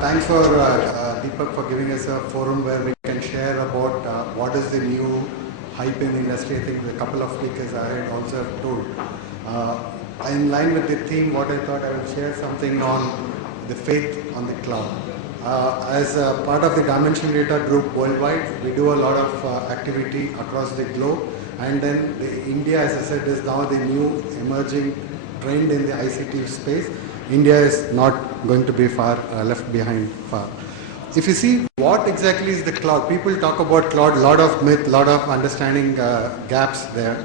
Thanks for Deepak for giving us a forum where we can share about what is the new hype in the industry. I think a couple of speakers I had also have told. In line with the theme, what I thought I will share something on the faith on the cloud. As a part of the Dimension Data Group worldwide, we do a lot of activity across the globe, and then India, as I said, is now the new emerging trend in the ICT space. India is not going to be far left behind far. If you see what exactly is the cloud, people talk about cloud, lot of myth, lot of understanding gaps there.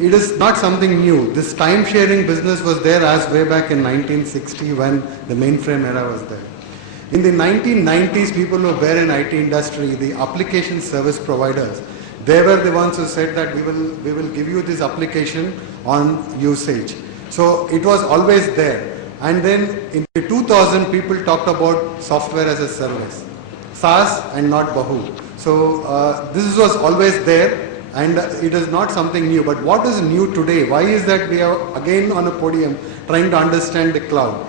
It is not something new. This time sharing business was there as way back in 1960 when the mainframe era was there. In the 1990s, people who were in IT industry, the application service providers, they were the ones who said that we will give you this application on usage. So it was always there. And then in 2000, people talked about software as a service, SaaS and not Bahu. So this was always there, and it is not something new. But what is new today? Why is that we are again on a podium trying to understand the cloud?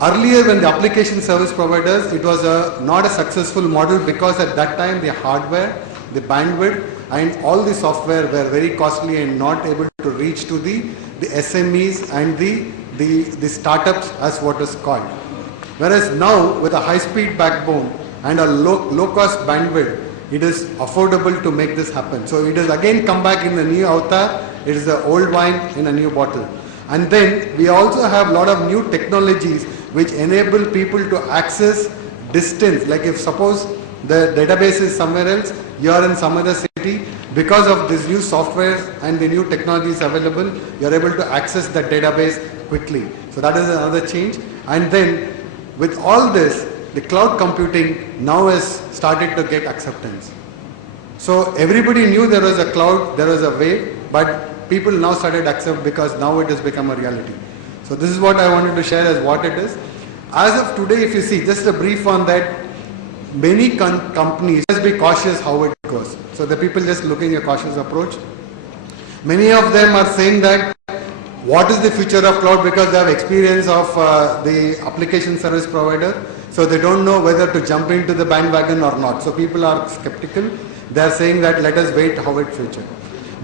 Earlier, when the application service providers, it was not a successful model because at that time the hardware, the bandwidth, and all the software were very costly and not able to reach to the SMEs and the startups, as what is called. Whereas now, with a high-speed backbone and a low-cost bandwidth, it is affordable to make this happen. So it is again come back in a new avatar. It is the old wine in a new bottle. And then we also have a lot of new technologies which enable people to access distance. Like if suppose the database is somewhere else, you are in some other city, because of this new software and the new technologies available, you are able to access that database quickly. So that is another change. And then with all this, the cloud computing now has started to get acceptance. So everybody knew there was a cloud, there was a way, but people now started accept because now it has become a reality. So this is what I wanted to share as what it is. As of today, if you see, just a brief on that, many companies must be cautious how it goes. So the people just looking a cautious approach. Many of them are saying that what is the future of cloud because they have experience of the application service provider. So they don't know whether to jump into the bandwagon or not. So people are skeptical. They are saying that let us wait how it future.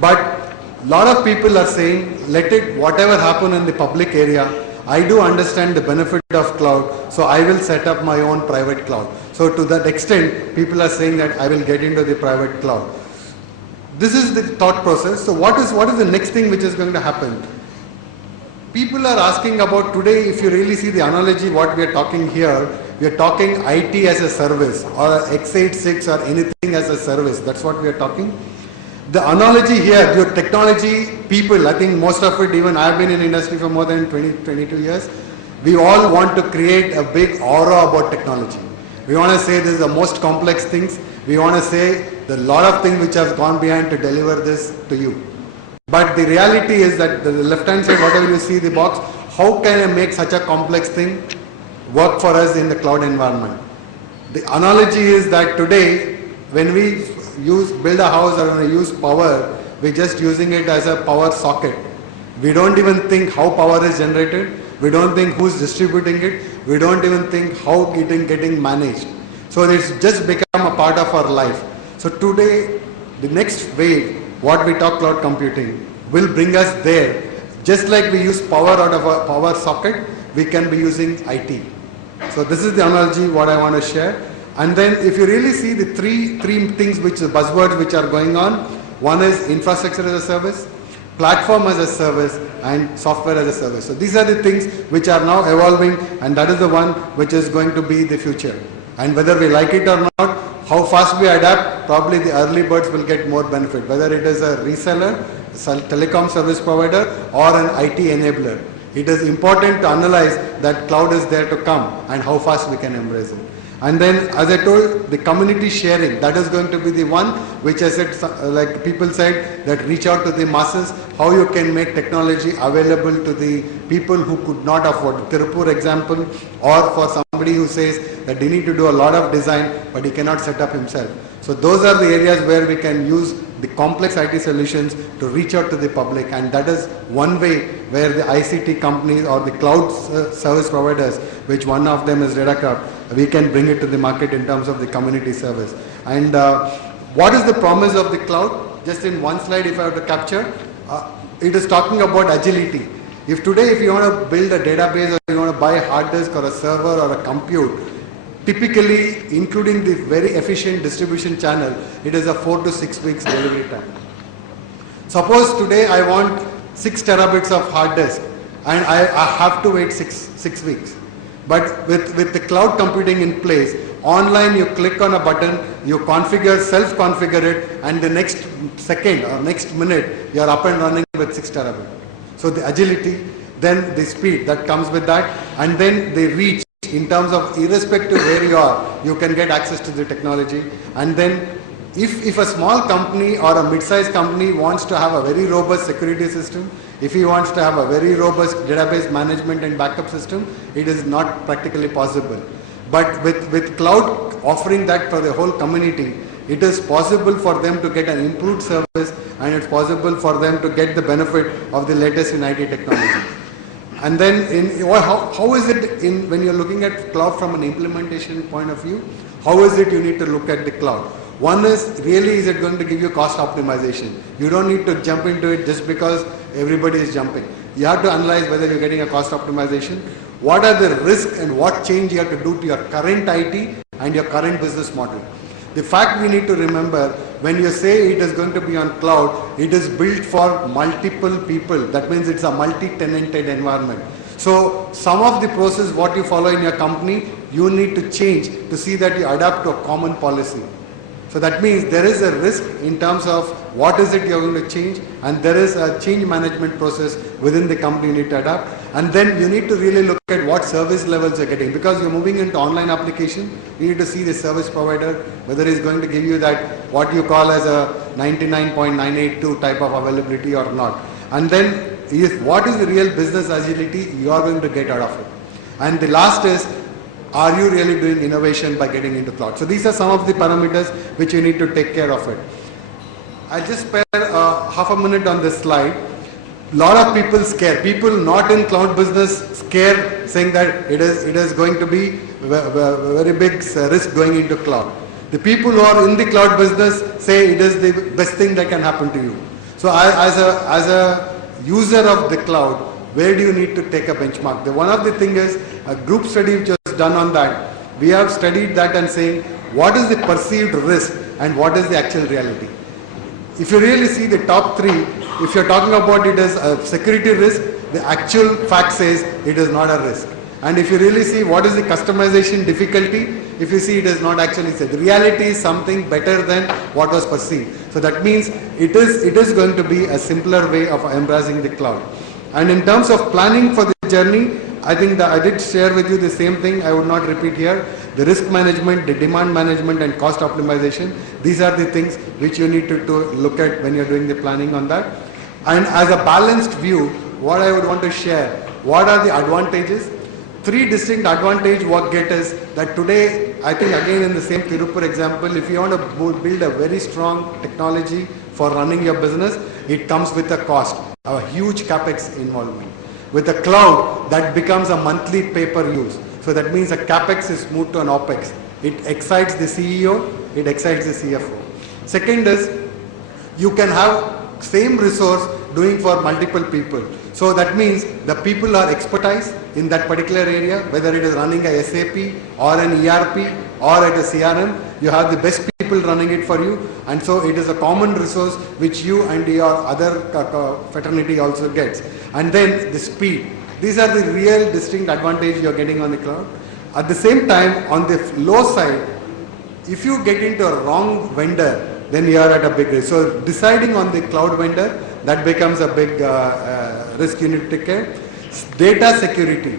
But a lot of people are saying let it whatever happen in the public area. I do understand the benefit of cloud, so I will set up my own private cloud. So to that extent, people are saying that I will get into the private cloud. This is the thought process. So what is the next thing which is going to happen? People are asking about today, if you really see the analogy, what we are talking here, we are talking IT as a service or x86 or anything as a service. That's what we are talking. The analogy here, your technology people, I think most of it, even I've been in industry for more than 22 years, we all want to create a big aura about technology. We want to say this is the most complex things. We want to say the lot of things which have gone behind to deliver this to you. But the reality is that the left hand side, whatever you see the box, how can I make such a complex thing work for us in the cloud environment? The analogy is that today, when we build a house or when we use power, we're just using it as a power socket. We don't even think how power is generated. We don't think who's distributing it. We don't even think how it is getting managed. So it's just become a part of our life. So today, the next wave, what we talk cloud computing, will bring us there. Just like we use power out of a power socket, we can be using IT. So this is the analogy what I want to share. And then if you really see the three things which the buzzwords which are going on, one is infrastructure as a service, platform as a service, and software as a service. So these are the things which are now evolving, and that is the one which is going to be the future. And whether we like it or not, how fast we adapt, probably the early birds will get more benefit, whether it is a reseller, telecom service provider, or an IT enabler. It is important to analyze that cloud is there to come and how fast we can embrace it. And then, as I told, the community sharing, that is going to be the one which I said, like people said, that reach out to the masses, how you can make technology available to the people who could not afford. Tirupur example, or for somebody who says that they need to do a lot of design, but he cannot set up himself. So those are the areas where we can use the complex IT solutions to reach out to the public, and that is one way where the ICT companies or the cloud service providers, which one of them is Redacraft, we can bring it to the market in terms of the community service. And what is the promise of the cloud? Just in one slide, if I have to capture, it is talking about agility. If today, if you want to build a database, or you want to buy a hard disk or a server or a compute, typically, including the very efficient distribution channel, it is a 4 to 6 weeks delivery time. Suppose today I want 6 terabits of hard disk, and I have to wait six weeks. But with the cloud computing in place, online you click on a button, you configure, self-configure it, and the next second or next minute, you are up and running with 6 terabits. So the agility, then the speed that comes with that, and then the reach in terms of irrespective where you are, you can get access to the technology. And then if a small company or a mid-sized company wants to have a very robust security system, if he wants to have a very robust database management and backup system, it is not practically possible. But with cloud offering that for the whole community, it is possible for them to get an improved service, and it's possible for them to get the benefit of the latest in IT technology. And then how is it when you're looking at cloud from an implementation point of view, how is it you need to look at the cloud? One is, really, is it going to give you cost optimization? You don't need to jump into it just because everybody is jumping. You have to analyze whether you're getting a cost optimization. What are the risks and what change you have to do to your current IT and your current business model? The fact we need to remember, when you say it is going to be on cloud, it is built for multiple people. That means it's a multi-tenanted environment. So some of the process what you follow in your company, you need to change to see that you adapt to a common policy. So that means there is a risk in terms of what is it you're going to change, and there is a change management process within the company you need to adapt. And then you need to really look at what service levels you're getting, because you're moving into online application. You need to see the service provider, whether he's going to give you that what you call as a 99.982 type of availability or not. And then what is the real business agility you are going to get out of it. And the last is, are you really doing innovation by getting into cloud? So these are some of the parameters which you need to take care of it. I'll just spare half a minute on this slide. Lot of people scare. People not in cloud business scare, saying that it is going to be a very big risk going into cloud. The people who are in the cloud business say it is the best thing that can happen to you. So as a user of the cloud, where do you need to take a benchmark? One of the things is a group study which was done on that. We have studied that and saying what is the perceived risk and what is the actual reality. If you really see the top three, if you're talking about it as a security risk, the actual fact says it is not a risk. And if you really see what is the customization difficulty, if you see it is not actually said. The reality is something better than what was perceived. So that means it is going to be a simpler way of embracing the cloud. And in terms of planning for the journey, I think that I did share with you the same thing. I would not repeat here. The risk management, the demand management, and cost optimization, these are the things which you need to look at when you're doing the planning on that. And as a balanced view, what I would want to share, what are the advantages? 3 distinct advantages what get is that today, I think again in the same Tirupur example, if you want to build a very strong technology for running your business, it comes with a cost, a huge capex involvement. With the cloud, that becomes a monthly pay-per-use. So that means a capex is moved to an opex. It excites the CEO, it excites the CFO. Second is, you can have same resource doing for multiple people. So that means the people are expertise in that particular area, whether it is running a SAP or an ERP or at a CRM, you have the best people running it for you, and so it is a common resource which you and your other fraternity also gets. And then the speed. These are the real distinct advantage you are getting on the cloud. At the same time, on the low side, if you get into a wrong vendor, then you are at a big risk. So deciding on the cloud vendor, that becomes a big risk you need to take care. Data security.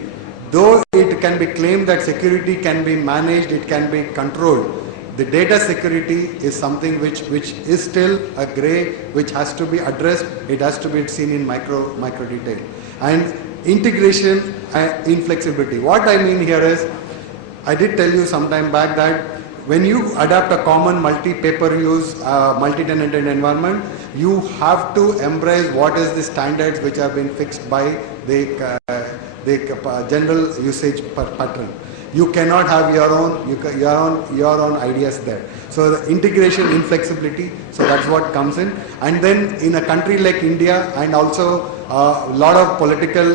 Though it can be claimed that security can be managed, it can be controlled, the data security is something which is still a gray, which has to be addressed. It has to be seen in micro detail. And integration and inflexibility. What I mean here is, I did tell you some time back that when you adapt a common multi-pay-per-use, multi-tenanted environment, you have to embrace what is the standards which have been fixed by the general usage pattern. You cannot have your own ideas there. So the integration, inflexibility, so that's what comes in. And then in a country like India, and also a lot of political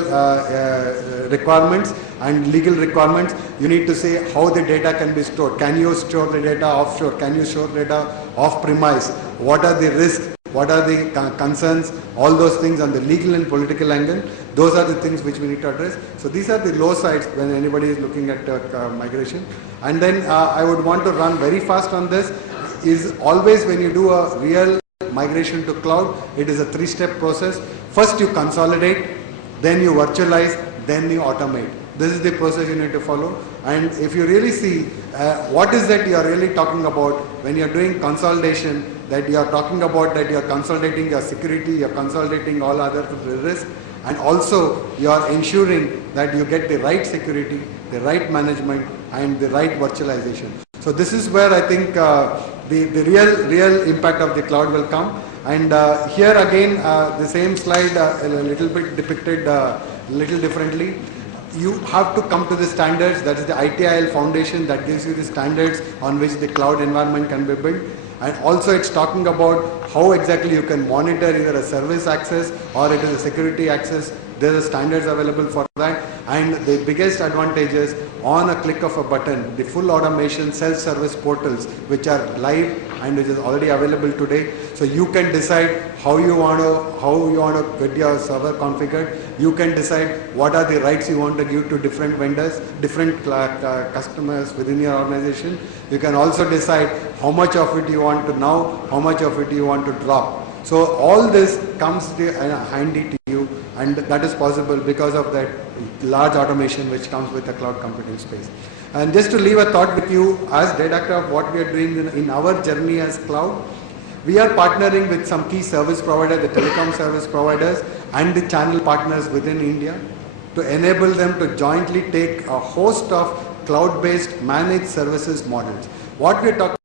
requirements and legal requirements, you need to say how the data can be stored. Can you store the data offshore? Can you store data off premise? What are the risks? What are the concerns? All those things on the legal and political angle, those are the things which we need to address. So these are the low sides when anybody is looking at migration. And then I would want to run very fast on this, is always when you do a real migration to cloud, it is a three-step process. First you consolidate, then you virtualize, then you automate. This is the process you need to follow. And if you really see what is that you are really talking about when you are doing consolidation, that you are talking about that you are consolidating your security, you are consolidating all other risks, and also you are ensuring that you get the right security, the right management, and the right virtualization. So this is where I think the real impact of the cloud will come. And here again, the same slide a little bit depicted a little differently. You have to come to the standards. That is the ITIL foundation that gives you the standards on which the cloud environment can be built. And also it's talking about how exactly you can monitor either a service access or it is a security access. There are standards available for that. And the biggest advantage is on a click of a button, the full automation self-service portals which are live and which is already available today. So you can decide how you want to get your server configured. You can decide what are the rights you want to give to different vendors, different customers within your organization. You can also decide how much of it you want to now, how much of it you want to drop. So all this comes handy to you, and that is possible because of that large automation which comes with the cloud computing space. And just to leave a thought with you, as Datacraft, what we are doing in our journey as cloud, we are partnering with some key service providers, the telecom service providers and the channel partners within India to enable them to jointly take a host of cloud-based managed services models. What we are talking